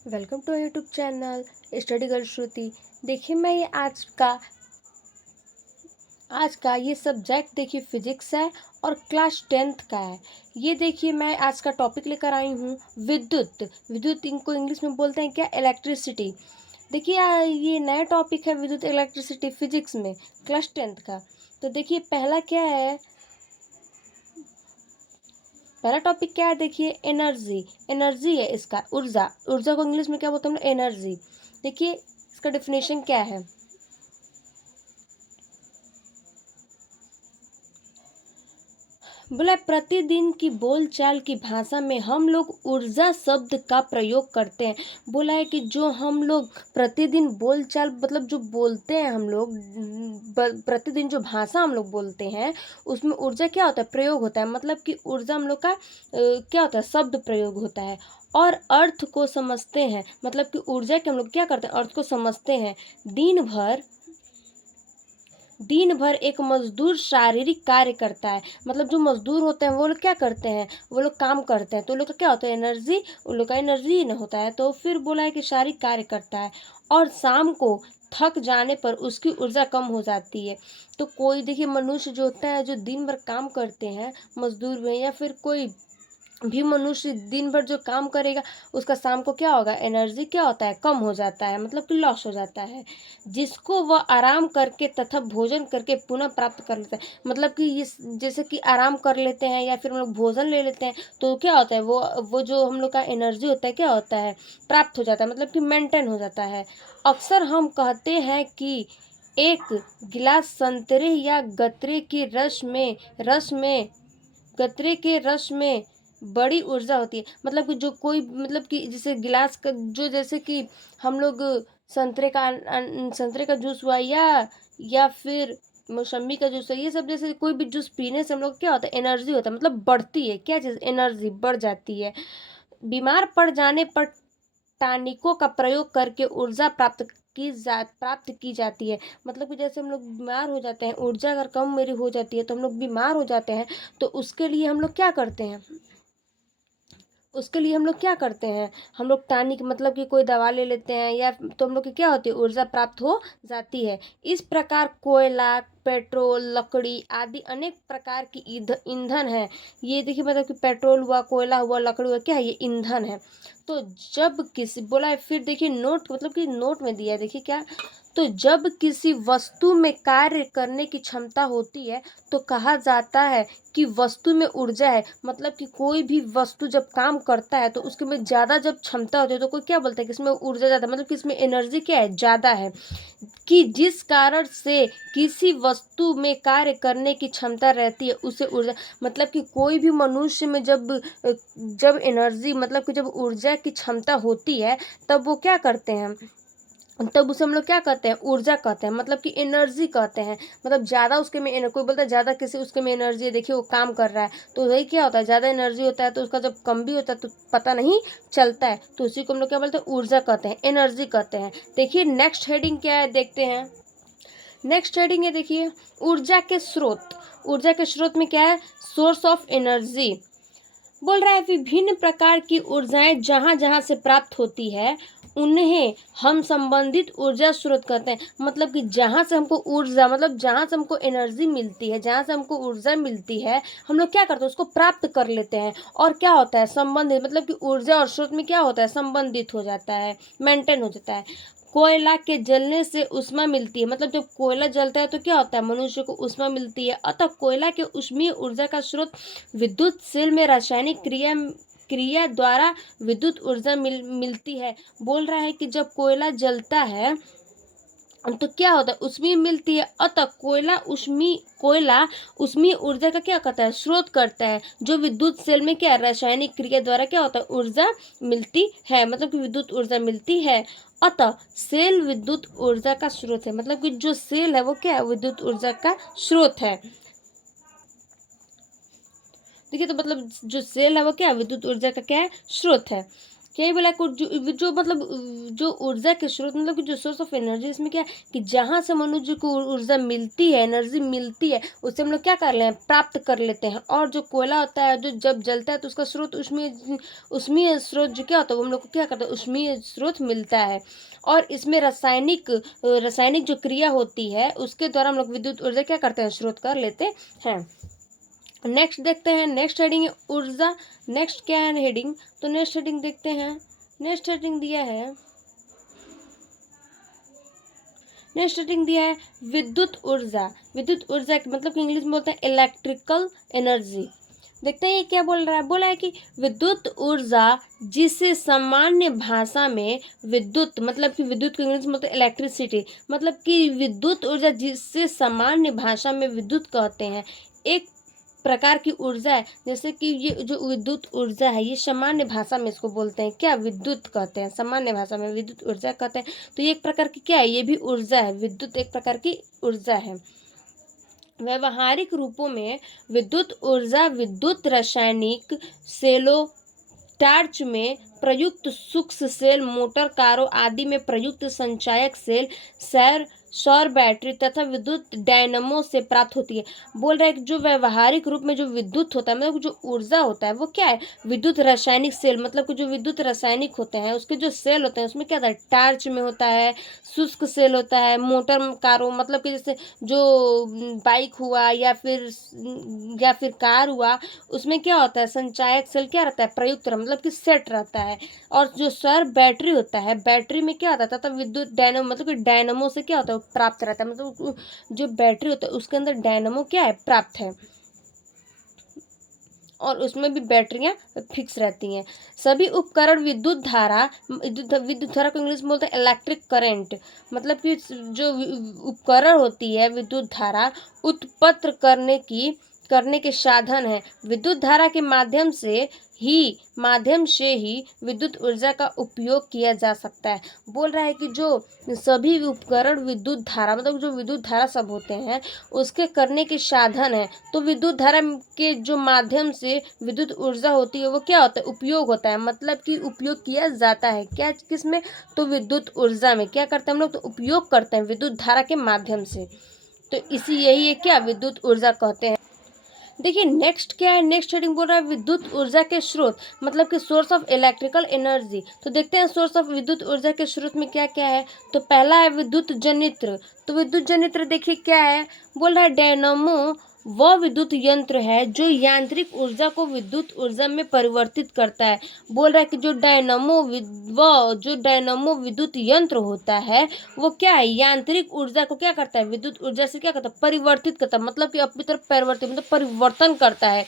Welcome to YouTube channel study girl Shruti. देखिए मैं ये आज का ये सब्जेक्ट देखिए फिजिक्स है और क्लास 10th का है। ये देखिए मैं आज का टॉपिक लेकर आई हूँ विद्युत। विद्युत इनको इंग्लिश में बोलते हैं क्या, इलेक्ट्रिसिटी। देखिए ये नया टॉपिक है विद्युत इलेक्ट्रिसिटी फिजिक्स में क्लास 10th का। तो देखिए पहला टॉपिक क्या है, देखिए एनर्जी। एनर्जी है इसका, ऊर्जा। ऊर्जा को इंग्लिश में क्या बोलते हैं हम लोग, एनर्जी। देखिए इसका डेफिनेशन क्या है। बोला प्रतिदिन की बोलचाल की भाषा में हम लोग ऊर्जा शब्द का प्रयोग करते हैं। बोला है कि जो हम लोग प्रतिदिन बोलचाल मतलब जो बोलते हैं हम लोग प्रतिदिन जो भाषा हम लोग बोलते हैं उसमें ऊर्जा क्या होता है, प्रयोग होता है। मतलब कि ऊर्जा हम लोग का क्या होता है, शब्द प्रयोग होता है। और अर्थ को समझते हैं, मतलब कि ऊर्जा के हम लोग क्या करते हैं, अर्थ को समझते हैं। दिन भर एक मजदूर शारीरिक कार्य करता है। मतलब जो मजदूर होते हैं वो लोग क्या करते हैं, वो लोग काम करते हैं, तो लोग का क्या होता है, एनर्जी। उन लोग का एनर्जी ही ना होता है। तो फिर बोला है कि शारीरिक कार्य करता है और शाम को थक जाने पर उसकी ऊर्जा कम हो जाती है। तो कोई देखिए मनुष्य जो होता है, जो दिन भर काम करते हैं, मजदूर में या फिर कोई भी मनुष्य दिन भर जो काम करेगा उसका शाम को क्या होगा, एनर्जी क्या होता है, कम हो जाता है, मतलब कि लॉस हो जाता है। जिसको वह आराम करके तथा भोजन करके पुनः प्राप्त कर लेता है। मतलब कि इस जैसे कि आराम कर लेते हैं या फिर हम लोग भोजन ले लेते हैं तो क्या होता है, वो जो हम लोग का एनर्जी होता है क्या होता है, प्राप्त हो जाता है, मतलब कि मेंटेन हो जाता है। अक्सर हम कहते हैं कि एक गिलास संतरे या गतरे के रस में बड़ी ऊर्जा होती है। मतलब कि जो कोई मतलब कि जैसे गिलास का जो, जैसे कि हम लोग संतरे का जूस हुआ या फिर मौसम्बी का जूस है, ये सब जैसे कोई भी जूस पीने से हम लोग क्या होता है, एनर्जी होता है, मतलब बढ़ती है क्या चीज़, एनर्जी बढ़ जाती है। बीमार पड़ जाने पर टॉनिकों का प्रयोग करके ऊर्जा प्राप्त की जाती है। मतलब कि जैसे हम लोग बीमार हो जाते हैं, ऊर्जा अगर कम मेरी हो जाती है तो हम लोग बीमार हो जाते हैं, तो उसके लिए हम लोग क्या करते हैं, हम लोग टॉनिक मतलब कि कोई दवा ले लेते हैं, या तो हम लोग की क्या होती है, ऊर्जा प्राप्त हो जाती है। इस प्रकार कोयला, पेट्रोल, लकड़ी आदि अनेक प्रकार की ईंधन है। ये देखिए मतलब कि पेट्रोल हुआ, कोयला हुआ, लकड़ी हुआ, क्या है, ये ईंधन है। तो जब किसी बोला है, फिर देखिए नोट, मतलब कि नोट में दिया है, देखिए क्या। तो जब किसी वस्तु में कार्य करने की क्षमता होती है तो कहा जाता है कि वस्तु में ऊर्जा है। मतलब कि कोई भी वस्तु जब काम करता है तो उसके में ज़्यादा जब क्षमता होती है तो कोई क्या बोलता है कि इसमें ऊर्जा ज़्यादा, मतलब कि इसमें एनर्जी क्या है, ज़्यादा है। कि जिस कारण से किसी वस्तु में कार्य करने की क्षमता रहती है उसे ऊर्जा। मतलब कि कोई भी मनुष्य में जब एनर्जी मतलब कि जब ऊर्जा की क्षमता होती है तब वो क्या करते हैं, तब उसे हम लोग क्या कहते हैं, ऊर्जा कहते हैं, मतलब कि एनर्जी कहते हैं। मतलब ज़्यादा उसके में कोई बोलता है ज़्यादा किसी उसके में एनर्जी है, देखिए वो काम कर रहा है, तो वही क्या होता है, ज़्यादा एनर्जी होता है तो उसका जब कम भी होता है तो पता नहीं चलता है, तो उसी को हम लोग क्या बोलते हैं, ऊर्जा कहते हैं, एनर्जी कहते हैं। देखिए नेक्स्ट हेडिंग क्या है, देखते हैं। नेक्स्ट हेडिंग है देखिए ऊर्जा के स्रोत। ऊर्जा के स्रोत में क्या है, सोर्स ऑफ एनर्जी। बोल रहा है विभिन्न प्रकार की ऊर्जाएं जहां जहां से प्राप्त होती है उन्हें हम संबंधित ऊर्जा स्रोत कहते हैं। मतलब कि जहां से हमको ऊर्जा, मतलब जहां से हमको एनर्जी मिलती है, जहां से हमको ऊर्जा मिलती है, हम लोग क्या करते हैं, उसको प्राप्त कर लेते हैं। और क्या होता है, संबंधित, मतलब कि ऊर्जा और स्रोत में क्या होता है, संबंधित हो जाता है, मेंटेन हो जाता है। कोयला के जलने से ऊष्मा मिलती है। मतलब जब कोयला जलता है तो क्या होता है, मनुष्य को ऊष्मा मिलती है। अतः कोयला के ऊष्मीय ऊर्जा का स्रोत विद्युत सेल में रासायनिक क्रिया द्वारा विद्युत ऊर्जा मिलती है। बोल रहा है कि जब कोयला जलता है तो क्या होता है, उष्मीय मिलती है। अतः कोयला उष्मीय ऊर्जा का क्या करता है, स्रोत करता है, जो विद्युत सेल में क्या रासायनिक क्रिया द्वारा क्या होता है, ऊर्जा मिलती है, मतलब कि विद्युत ऊर्जा मिलती है। अतः सेल विद्युत ऊर्जा का स्रोत है। मतलब कि जो सेल है वो क्या है, विद्युत ऊर्जा का स्रोत है। देखिए तो मतलब जो सेल है वो क्या है, विद्युत ऊर्जा का क्या है, स्रोत है। क्या ही बोला है, जो मतलब जो ऊर्जा के स्रोत मतलब कि जो सोर्स ऑफ एनर्जी, इसमें क्या है कि जहाँ से मनुष्य को ऊर्जा मिलती है, एनर्जी मिलती है, उससे हम लोग क्या कर ले हैं, प्राप्त कर लेते हैं। और जो कोयला होता है, जो जब जलता है तो उसका स्रोत उसमें स्रोत जो क्या होता है, वो हम लोग को क्या करता है, उसमें स्रोत मिलता है। और इसमें रासायनिक जो क्रिया होती है उसके द्वारा हम लोग विद्युत ऊर्जा क्या करते हैं, स्रोत कर लेते हैं। नेक्स्ट देखते हैं, नेक्स्ट हेडिंग है ऊर्जा। नेक्स्ट क्या है हेडिंग, तो नेक्स्ट हेडिंग देखते हैं। नेक्स्ट हेडिंग दिया है, नेक्स्ट हेडिंग दिया है विद्युत ऊर्जा। विद्युत ऊर्जा मतलब कि इंग्लिश में बोलते हैं इलेक्ट्रिकल एनर्जी। देखते हैं ये क्या बोल रहा है, बोला है कि विद्युत ऊर्जा जिसे सामान्य भाषा में विद्युत मतलब कि विद्युत को इंग्लिश में बोलते हैं इलेक्ट्रिसिटी, मतलब कि विद्युत ऊर्जा जिसे सामान्य भाषा में विद्युत कहते हैं, एक प्रकार की ऊर्जा है। जैसे कि ये जो विद्युत ऊर्जा है, ये सामान्य भाषा में इसको बोलते हैं क्या, विद्युत कहते हैं, सामान्य भाषा में विद्युत ऊर्जा कहते हैं। तो ये एक प्रकार की क्या है, ये भी ऊर्जा है, विद्युत एक प्रकार की ऊर्जा है। व्यवहारिक रूपों में विद्युत ऊर्जा विद्युत रासायनिक सेलों, टार्च में प्रयुक्त सूक्ष्म सेल, मोटर कारों आदि में प्रयुक्त संचायक सेल, सौर बैटरी तथा विद्युत डायनमो से प्राप्त होती है। बोल रहा है कि जो व्यवहारिक रूप में जो विद्युत होता है मतलब जो ऊर्जा होता है वो क्या है, विद्युत रासायनिक सेल, मतलब कि जो विद्युत रासायनिक होते हैं उसके जो सेल होते हैं उसमें क्या होता है, टार्च में होता है, शुष्क सेल होता है, मोटर कारों मतलब कि जैसे जो बाइक हुआ या फिर कार हुआ, उसमें क्या होता है, संचायक सेल क्या रहता है, प्रयुक्त मतलब कि सेट रहता है। और जो सौर बैटरी होता है, बैटरी में क्या होता है, तथा विद्युत डायनमो मतलब कि डायनमो से क्या होता है, प्राप्त रहता है, मतलब जो बैटरी होता है उसके अंदर डायनमो क्या है, प्राप्त है। और उसमें भी बैटरियां फिक्स रहती हैं। सभी उपकरण विद्युत धारा को इंग्लिश में बोलते हैं इलेक्ट्रिक करंट, मतलब कि जो उपकरण होती है विद्युत धारा उत्पन्न करने के साधन है। विद्युत धारा के माध्यम से ही विद्युत ऊर्जा का उपयोग किया जा सकता है। बोल रहा है कि जो सभी उपकरण विद्युत धारा मतलब जो विद्युत धारा सब होते हैं उसके करने के साधन है। तो विद्युत धारा के जो माध्यम से विद्युत ऊर्जा होती है वो क्या होता है, उपयोग होता है, मतलब कि उपयोग किया जाता है क्या, किसमें, तो विद्युत ऊर्जा में क्या करते हैं हम लोग, तो उपयोग करते हैं विद्युत धारा के माध्यम से। तो यही है क्या, विद्युत ऊर्जा कहते हैं। देखिए नेक्स्ट क्या है, नेक्स्ट हेडिंग बोल रहा है विद्युत ऊर्जा के स्रोत, मतलब कि सोर्स ऑफ इलेक्ट्रिकल एनर्जी। तो देखते हैं सोर्स ऑफ विद्युत ऊर्जा के स्रोत में क्या क्या है। तो पहला है विद्युत जनित्र। तो विद्युत जनित्र देखिए क्या है, बोल रहा है डायनामो वह विद्युत यंत्र है जो यांत्रिक ऊर्जा को विद्युत ऊर्जा में परिवर्तित करता है। बोल रहा है कि जो डायनामो विद्युत यंत्र होता है वो क्या है, यांत्रिक ऊर्जा को क्या करता है, विद्युत ऊर्जा से क्या करता है, परिवर्तित करता है, मतलब कि अपनी तरफ परिवर्तन करता है।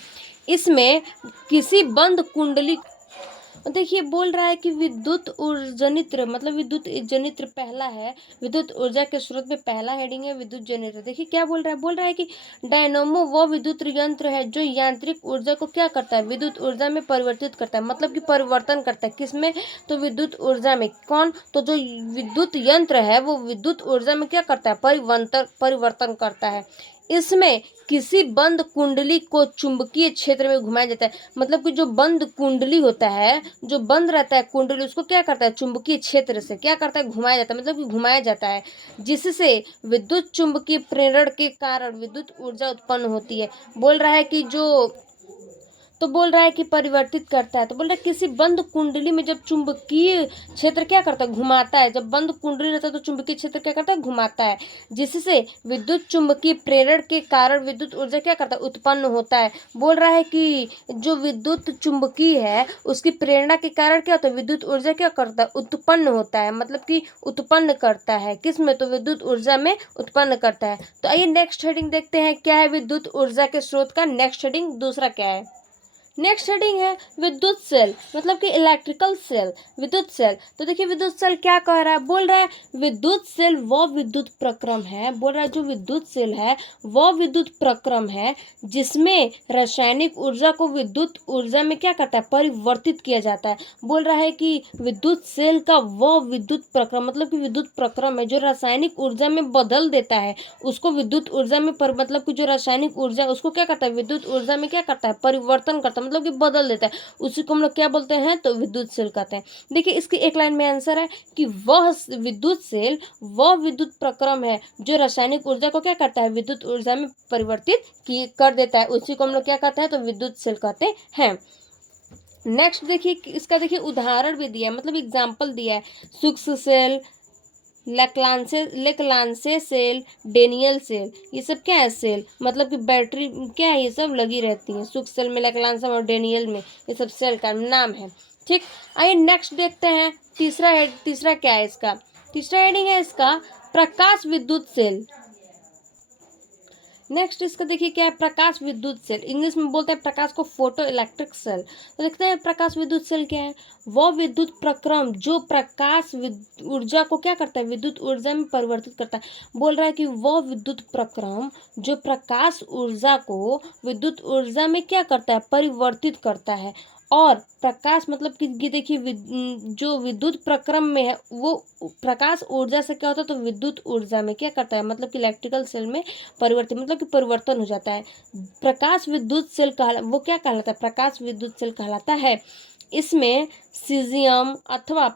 इसमें किसी बंद कुंडली, देखिए बोल रहा है कि विद्युत जनित्र मतलब विद्युत जनित्र पहला है, विद्युत ऊर्जा के स्रोत में पहला हेडिंग है विद्युत जनित्र। देखिए क्या बोल रहा है कि डायनामो वो विद्युत यंत्र है जो यांत्रिक ऊर्जा को क्या करता है, विद्युत ऊर्जा में परिवर्तित करता है, मतलब कि परिवर्तन करता है, किसमें, तो विद्युत ऊर्जा में। कौन, तो जो विद्युत यंत्र है वो विद्युत ऊर्जा में क्या करता है, परिवर्तन करता है। इसमें किसी बंद कुंडली को चुंबकीय क्षेत्र में घुमाया जाता है, मतलब कि जो बंद कुंडली होता है, जो बंद रहता है कुंडली, उसको क्या करता है, चुंबकीय क्षेत्र से क्या करता है, घुमाया जाता है, मतलब कि घुमाया जाता है, जिससे विद्युत चुंबकीय प्रेरण के कारण विद्युत ऊर्जा उत्पन्न होती है। बोल रहा है कि जो, तो बोल रहा है कि परिवर्तित करता है। तो बोल रहा है किसी बंद कुंडली में जब चुंबकीय क्षेत्र क्या करता है, घुमाता है, जब बंद कुंडली रहता है तो चुंबकीय क्षेत्र क्या करता है, घुमाता है, जिससे विद्युत चुंबकीय प्रेरण के कारण विद्युत ऊर्जा क्या करता है, उत्पन्न होता है। बोल रहा है कि जो विद्युत चुंबकीय है उसकी प्रेरणा के कारण क्या होता है, विद्युत ऊर्जा क्या करता है, उत्पन्न होता है, मतलब कि उत्पन्न करता है, किसमें, तो विद्युत ऊर्जा में उत्पन्न करता है। तो आइए नेक्स्ट हेडिंग देखते हैं क्या है विद्युत ऊर्जा के स्रोत का। नेक्स्ट हेडिंग दूसरा क्या है, नेक्स्ट हेडिंग है विद्युत सेल, मतलब कि इलेक्ट्रिकल सेल, विद्युत सेल। तो देखिए विद्युत सेल क्या कह रहा है, बोल रहा है विद्युत सेल वह विद्युत प्रक्रम है, बोल रहा है जो विद्युत सेल है वह विद्युत प्रक्रम है जिसमें रासायनिक ऊर्जा को विद्युत ऊर्जा में क्या करता है, परिवर्तित किया जाता है। बोल रहा है कि विद्युत सेल का वह विद्युत प्रक्रम मतलब कि विद्युत प्रक्रम है जो रासायनिक ऊर्जा में बदल देता है, उसको विद्युत ऊर्जा में मतलब कि जो रासायनिक ऊर्जा उसको क्या करता है, विद्युत ऊर्जा में क्या करता है, परिवर्तन करता है, है, मतलब कि बदल देता है, उसी को हम लोग क्या बोलते हैं, तो विद्युत सेल कहते हैं। देखिए इसकी एक लाइन में आंसर है कि विद्युत सेल वह विद्युत प्रक्रम है जो रासायनिक ऊर्जा को क्या करता है, विद्युत ऊर्जा में परिवर्तित कर देता है, उसी को हम लोग क्या कहते हैं, तो विद्युत सेल कहते हैं। नेक्स्ट देखिए इसका देखिए उदाहरण भी दिया है, मतलब एग्जाम्पल दिया है, सुक्स cell, Leclanche cell, Daniell cell, ये सब क्या है, सेल मतलब कि बैटरी क्या है, ये सब लगी रहती है, सुक्स सेल में, लेक्लांसा और डेनियल में, ये सब सेल का नाम है। ठीक, आइए नेक्स्ट देखते हैं, तीसरा क्या है इसका, तीसरा हेडिंग है इसका प्रकाश विद्युत सेल। नेक्स्ट इसका देखिए क्या है, प्रकाश विद्युत सेल, इंग्लिश में बोलते हैं प्रकाश को फोटो इलेक्ट्रिक सेल। तो देखते हैं प्रकाश विद्युत सेल क्या है, वह विद्युत प्रक्रम जो प्रकाश ऊर्जा को क्या करता है, विद्युत ऊर्जा में परिवर्तित करता है। बोल रहा है कि वह विद्युत प्रक्रम जो प्रकाश ऊर्जा को विद्युत ऊर्जा में क्या करता है, परिवर्तित करता है। और प्रकाश मतलब कि देखिए जो विद्युत प्रक्रम में है वो प्रकाश ऊर्जा से क्या होता है, तो विद्युत ऊर्जा में क्या करता है, मतलब कि इलेक्ट्रिकल सेल में परिवर्तित मतलब कि परिवर्तन हो जाता है। प्रकाश विद्युत सेल वो क्या कहलाता है, प्रकाश विद्युत सेल कहलाता है। इसमें सीजियम अथवा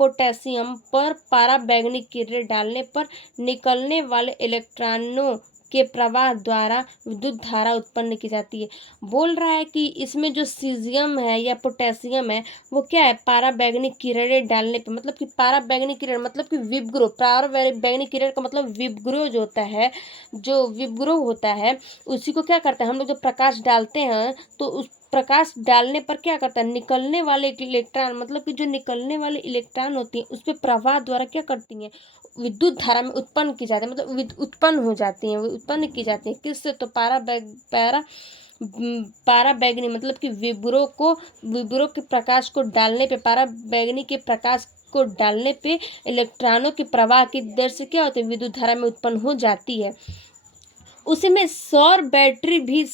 पोटेशियम पर पराबैंगनी किरण डालने पर निकलने वाले इलेक्ट्रॉनों के प्रवाह द्वारा विद्युत धारा उत्पन्न की जाती है। बोल रहा है कि इसमें जो सीजियम है या पोटेशियम है वो क्या है, पराबैंगनी किरणें डालने पे, मतलब कि पराबैंगनी किरण मतलब कि विपग्रह, पराबैंगनी किरण का मतलब विपग्रह जो होता है, जो विपग्रह होता है उसी को क्या करता है, हम लोग जब प्रकाश डालते हैं तो उस प्रकाश डालने पर क्या करता है, निकलने वाले इलेक्ट्रॉन मतलब कि जो निकलने वाले इलेक्ट्रॉन होती है उस पर प्रवाह द्वारा क्या करती हैं, विद्युत धारा में उत्पन्न की जाती है, मतलब उत्पन्न हो जाती हैं, उत्पन्न की जाती है किससे, तो पाराबैंगनी मतलब कि विबरो के प्रकाश को डालने पे, पाराबैंगनी के प्रकाश को डालने पे इलेक्ट्रॉनों के प्रवाह की दर से क्या होती है, विद्युत धारा में उत्पन्न हो जाती है। उसी में सौर बैटरी भी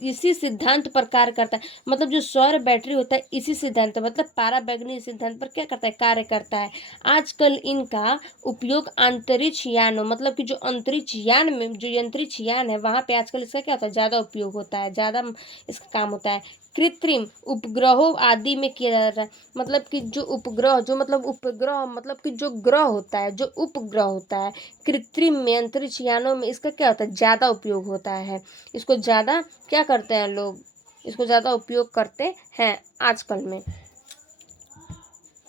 इसी सिद्धांत पर कार्य करता है, मतलब जो सौर बैटरी होता है इसी सिद्धांत मतलब पाराबैंगनी सिद्धांत पर क्या करता है, कार्य करता है। आजकल इनका उपयोग अंतरिक्ष यानों मतलब कि जो अंतरिक्ष यान में जो अंतरिक्ष यान है वहां पे आजकल इसका क्या होता है, ज़्यादा उपयोग होता है, ज़्यादा इसका काम होता है। कृत्रिम उपग्रहों आदि में किया जाता है, मतलब कि जो उपग्रह जो मतलब उपग्रह मतलब कि जो ग्रह होता है, जो उपग्रह होता है कृत्रिम में अंतरिक्ष यानों में इसका क्या होता है, ज़्यादा उपयोग होता है। इसको ज़्यादा क्या करते हैं लोग, इसको ज़्यादा उपयोग करते हैं आजकल में।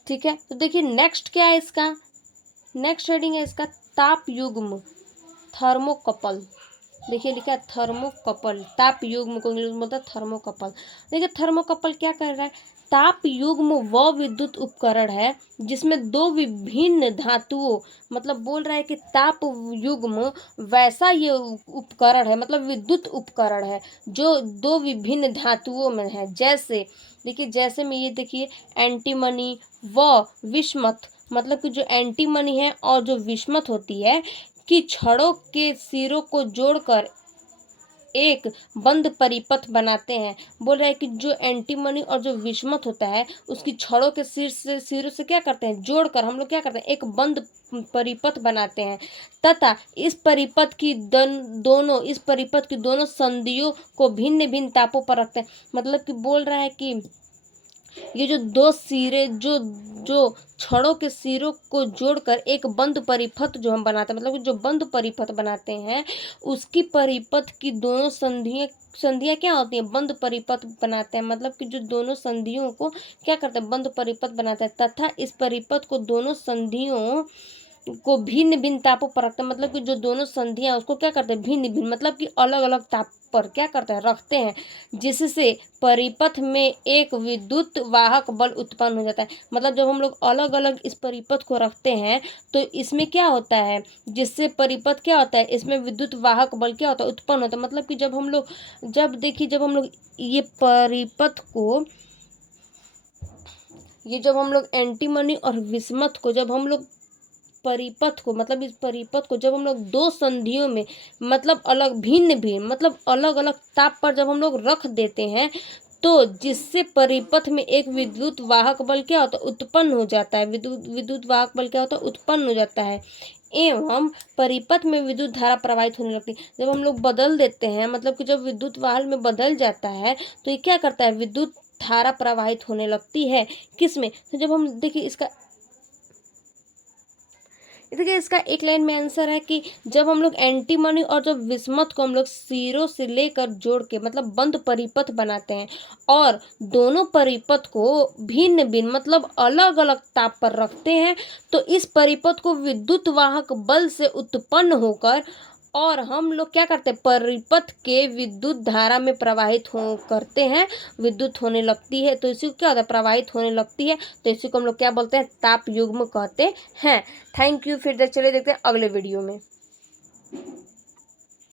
ठीक है, तो देखिए नेक्स्ट क्या है इसका, नेक्स्ट हेडिंग है इसका ताप युग्म थर्मोकपल। देखिए लिखा है थर्मोकपल, ताप युग्म को इंग्लिश में बोलता है थर्मोकपल। देखिए थर्मोकपल क्या कर रहा है, ताप युग्म वह विद्युत उपकरण है जिसमें दो विभिन्न धातुओं, मतलब बोल रहा है कि ताप युग्म वैसा ये उपकरण है, मतलब विद्युत उपकरण है जो दो विभिन्न धातुओं में है। जैसे देखिए, जैसे में ये देखिए एंटीमनी व विस्मथ, मतलब कि जो एंटीमनी है और जो विस्मथ होती है कि छड़ों के सिरों को जोड़कर एक बंद परिपथ बनाते हैं। बोल रहा है कि जो एंटीमनी और जो विस्मथ होता है उसकी छड़ों के सिरों से क्या करते हैं, जोड़कर हम लोग क्या करते हैं, एक बंद परिपथ बनाते हैं तथा इस परिपथ की दोनों संधियों को भिन्न भिन्न तापों पर रखते हैं। मतलब कि बोल रहा है कि ये जो दो सिरे जो जो छड़ों के सिरों को जोड़कर एक बंद परिपथ जो हम बनाते हैं, मतलब कि जो बंद परिपथ बनाते हैं उसकी परिपथ की दोनों संधियां क्या होती हैं, बंद परिपथ बनाते हैं। मतलब कि जो दोनों संधियों को क्या करते हैं, बंद परिपथ बनाते हैं तथा इस परिपथ को दोनों संधियों को भिन्न भिन्न तापों पर रखते हैं। मतलब कि जो दोनों संधियां उसको क्या करते हैं, भिन्न भिन्न मतलब कि अलग अलग ताप पर क्या करते हैं, रखते हैं, जिससे परिपथ में एक विद्युत वाहक बल उत्पन्न हो जाता है। मतलब जब हम लोग अलग अलग इस परिपथ को रखते हैं तो इसमें क्या होता है, जिससे परिपथ क्या होता है, इसमें विद्युत वाहक बल क्या होता है, उत्पन्न होता है। मतलब कि जब हम लोग ये परिपथ को जब हम लोग एंटीमनी और विस्मथ को जब हम लोग परिपथ को मतलब इस परिपथ को जब हम लोग दो संधियों में मतलब अलग अलग ताप पर जब हम लोग रख देते हैं तो जिससे परिपथ में एक विद्युत वाहक बल क्या होता है, उत्पन्न हो जाता है। विद्युत वाहक बल क्या होता है, उत्पन्न हो जाता है। एवं परिपथ में विद्युत धारा प्रवाहित होने लगती है। जब हम लोग बदल देते हैं, मतलब कि जब विद्युत वाहन में बदल जाता है तो ये क्या करता है, विद्युत धारा प्रवाहित होने लगती है। किसमें, तो जब हम देखिए इसका एक लाइन में आंसर है कि जब हम लोग एंटीमनी और जब विस्मत को हम लोग सिरों से लेकर जोड़ के मतलब बंद परिपथ बनाते हैं और दोनों परिपथ को भिन्न भिन्न मतलब अलग अलग ताप पर रखते हैं, तो इस परिपथ को विद्युत वाहक बल से उत्पन्न होकर और हम लोग क्या करते हैं, परिपथ के विद्युत धारा में प्रवाहित हो करते हैं, विद्युत होने लगती है, तो इसी को क्या होता है, प्रवाहित होने लगती है, तो इसी को हम लोग क्या बोलते हैं, ताप युग्म कहते हैं। Thank you. फिर चलिए देखते हैं अगले वीडियो में।